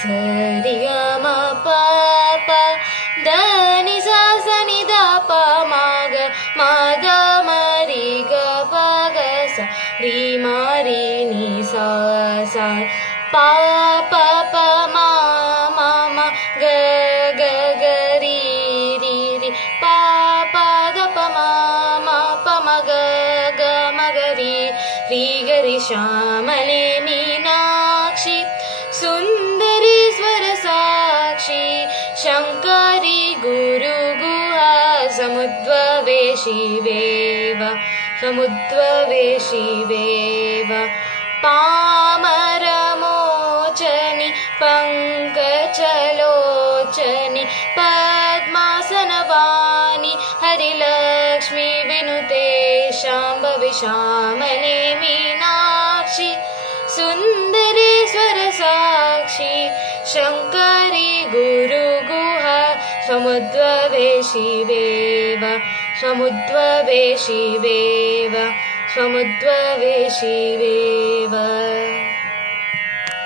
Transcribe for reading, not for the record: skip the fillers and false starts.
सरि ग म प प द नि सा स नि द प म ग म द म रि ग प ग स रि म रि नि सा सा प प प म म म ग ग ग रि रि रि प प द प म म प म ग ग म ग रि रि ग रि श्यामले मीनाक्षि सुन्दरी स्वरसाक्षी शङ्करी गुरुगुहा समुद्भवे शिवेव समुद्भवेशिवेव पामरमोचनि पङ्कजलोचनि पद्मासनवानि हरिलक्ष्मी विनुते शाम्भवी श्यामले मीनाक्षि सुन्दरी स्वरसाक्षी शङ्करी गुरुगुहा समुद्भवे शिवेव समुद्भवे शिवेव समुद्भवे शिवेव।